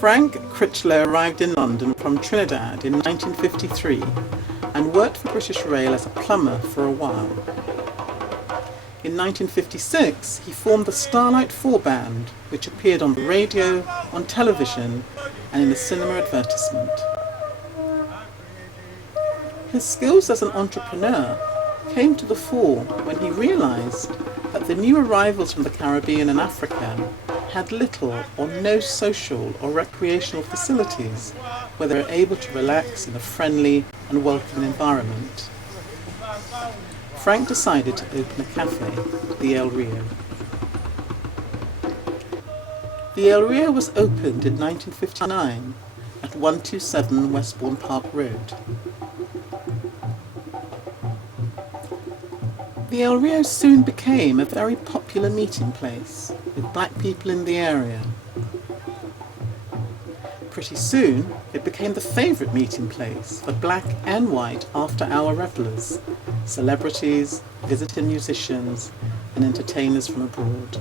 Frank Crichlow arrived in London from Trinidad in 1953 and worked for British Rail as a plumber for a while. In 1956, he formed the Starlight 4 Band, which appeared on the radio, on television, and in a cinema advertisement. His skills as an entrepreneur came to the fore when he realised that the new arrivals from the Caribbean and Africa had little or no social or recreational facilities where they were able to relax in a friendly and welcoming environment. Frank decided to open a cafe, the El Rio. The El Rio was opened in 1959 at 127 Westbourne Park Road. The El Rio soon became a very popular meeting place with black people in the area. Pretty soon, it became the favourite meeting place for black and white after-hour revellers, celebrities, visiting musicians, and entertainers from abroad.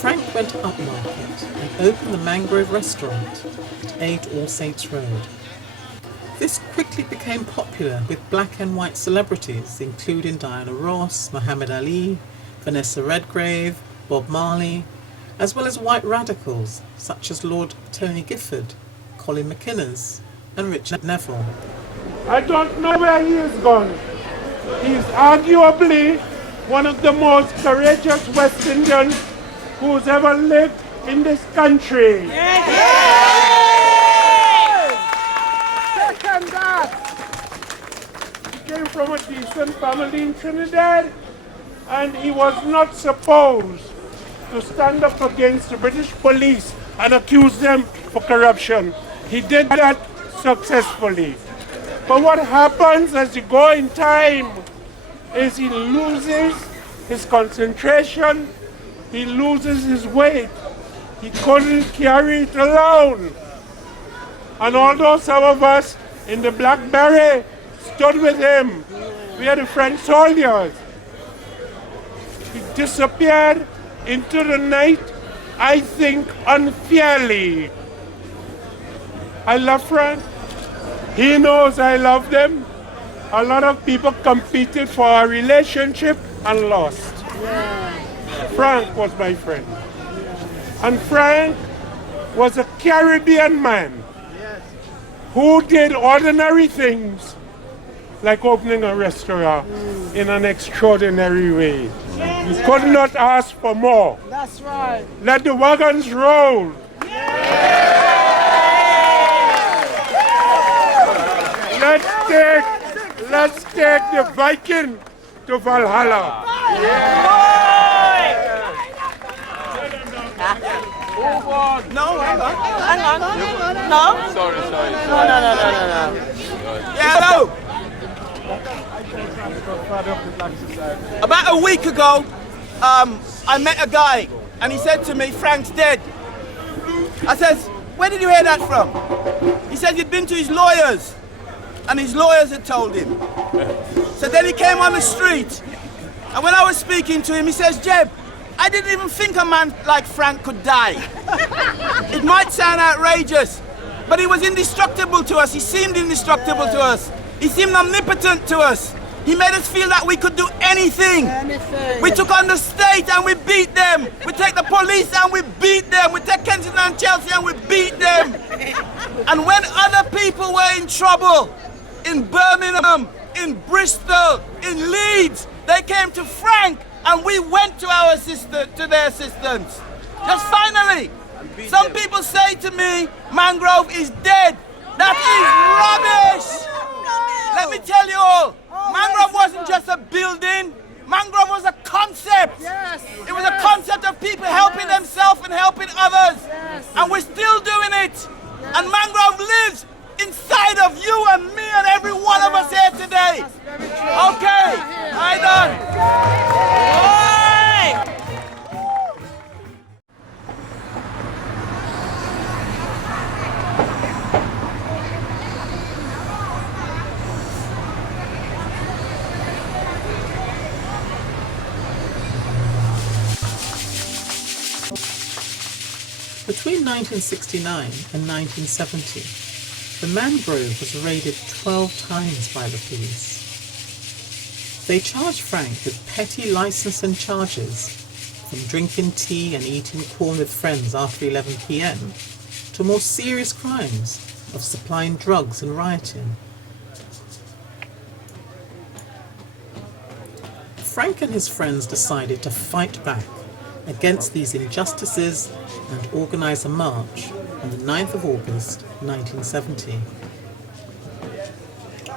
Frank went upmarket and opened the Mangrove Restaurant at 8 All Saints Road. This quickly became popular with black and white celebrities including Diana Ross, Muhammad Ali, Vanessa Redgrave, Bob Marley, as well as white radicals such as Lord Tony Gifford, Colin McInnes and Richard Neville. I don't know where he is gone. He is arguably one of the most courageous West Indians who's ever lived in this country. Yes. Yes. Second that, he came from a decent family in Trinidad, and he was not supposed to stand up against the British police and accuse them for corruption. He did that successfully. But what happens as you go in time is he loses his concentration, he loses his weight. He couldn't carry it alone. And although some of us in the Blackberry stood with him, we are the French soldiers. He disappeared into the night, I think unfairly. I love Frank. He knows I love them. A lot of people competed for our relationship and lost. Yeah. Frank was my friend. Yeah. And Frank was a Caribbean man, yes, who did ordinary things like opening a restaurant in an extraordinary way. Yes. You could not ask for more. That's right. Let the wagons roll. Yes. Let's take the Viking to Valhalla. No, hang on. No? Sorry. No. Yeah, hello. About a week ago, I met a guy and he said to me, Frank's dead. I says, where did you hear that from? He said he'd been to his lawyers and his lawyers had told him. So then he came on the street and when I was speaking to him, he says, Jeb, I didn't even think a man like Frank could die. It might sound outrageous, but he was indestructible to us. He seemed indestructible to us. He seemed omnipotent to us. He made us feel that we could do anything. We took on the state and we beat them. We take the police and we beat them. We take Kensington and Chelsea and we beat them. And when other people were in trouble, in Birmingham, in Bristol, in Leeds, they came to Frank and we went to their assistance. Just finally, some people say to me, Mangrove is dead. That is rubbish. Let me tell you all, Mangrove wasn't just a building. Mangrove was a concept. It was a concept of people helping themselves and helping others. And we're still doing it. And Mangrove lives inside of you and me and every one of us here today. Okay, I done. Between 1969 and 1970, the Mangrove was raided 12 times by the police. They charged Frank with petty licensing charges, from drinking tea and eating corn with friends after 11 p.m, to more serious crimes of supplying drugs and rioting. Frank and his friends decided to fight back against these injustices and organise a march on the 9th of August 1970.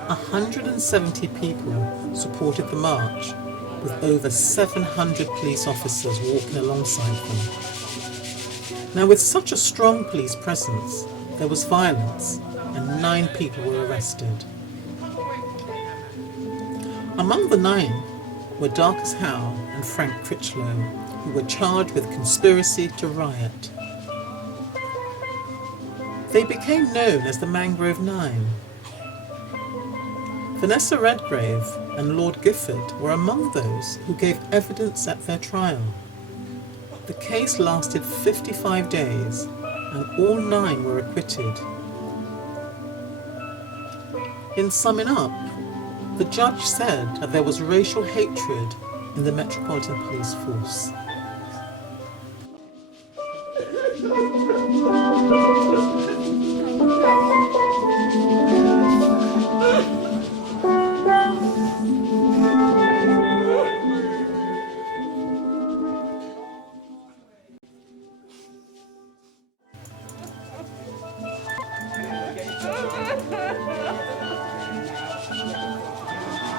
170 people supported the march, with over 700 police officers walking alongside them. Now, with such a strong police presence, there was violence and 9 people were arrested. Among the 9 were Darcus Howe and Frank Crichlow, who were charged with conspiracy to riot. They became known as the Mangrove 9. Vanessa Redgrave and Lord Gifford were among those who gave evidence at their trial. The case lasted 55 days and all 9 were acquitted. In summing up, the judge said that there was racial hatred in the Metropolitan Police Force.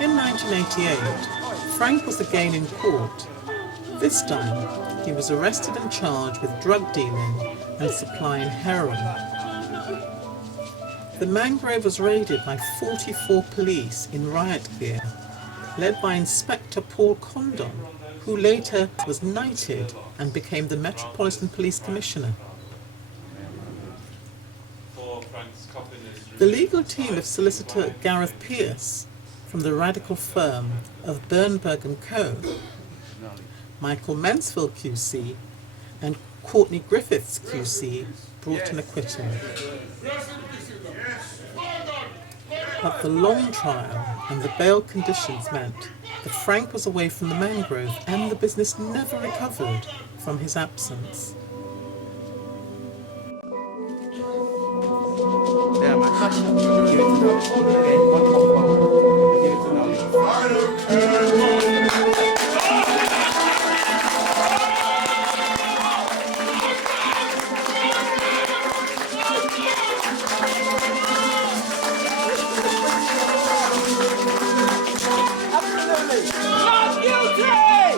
In 1988, Frank was again in court. This time, he was arrested and charged with drug dealing and supplying heroin. The Mangrove was raided by 44 police in riot gear, led by Inspector Paul Condon, who later was knighted and became the Metropolitan Police Commissioner. The legal team of solicitor Gareth Pearce from the radical firm of Bernberg & Co, Michael Mansfield QC and Courtney Griffiths QC brought an acquittal. But the long trial and the bail conditions meant that Frank was away from the Mangrove and the business never recovered from his absence. Yeah, my question. Give it to them. Okay, one more call. Give it to them. Absolutely. Not guilty!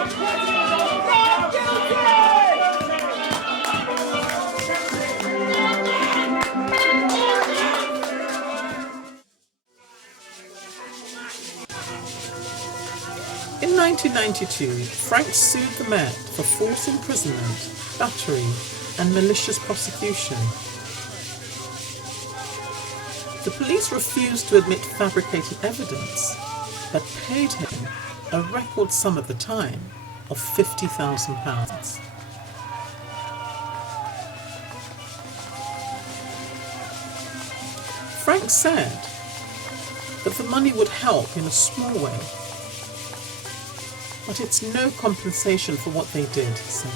1992, Frank sued the Met for false imprisonment, battery, and malicious prosecution. The police refused to admit fabricated evidence, but paid him a record sum at the time of £50,000. Frank said that the money would help in a small way, but it's no compensation for what they did, he said.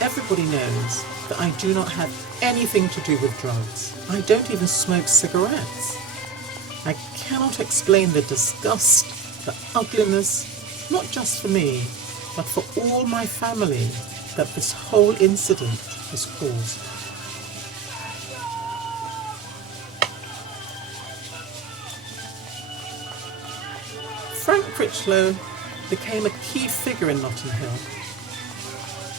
Everybody knows that I do not have anything to do with drugs. I don't even smoke cigarettes. I cannot explain the disgust, the ugliness, not just for me, but for all my family, that this whole incident has caused. Frank Crichlow became a key figure in Notting Hill,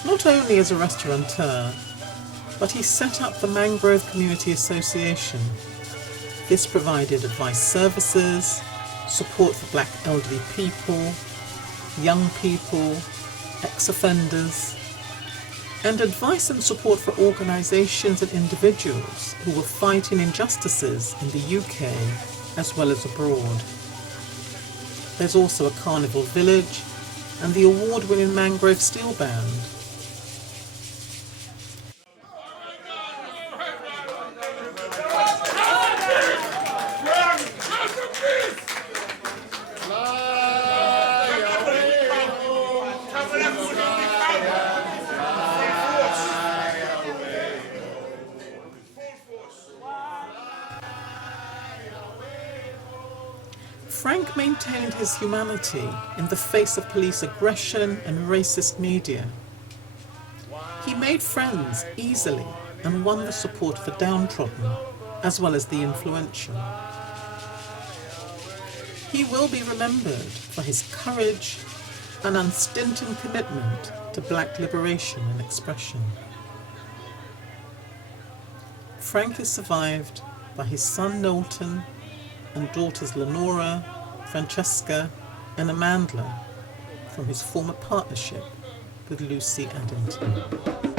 not only as a restaurateur, but he set up the Mangrove Community Association. This provided advice services, support for black elderly people, young people, ex-offenders, and advice and support for organisations and individuals who were fighting injustices in the UK as well as abroad. There's also a carnival village and the award-winning Mangrove Steel Band. Frank maintained his humanity in the face of police aggression and racist media. He made friends easily and won the support of the downtrodden, as well as the influential. He will be remembered for his courage and unstinting commitment to black liberation and expression. Frank is survived by his son Knowlton and daughters Lenora, Francesca and Amandla from his former partnership with Lucy Addington.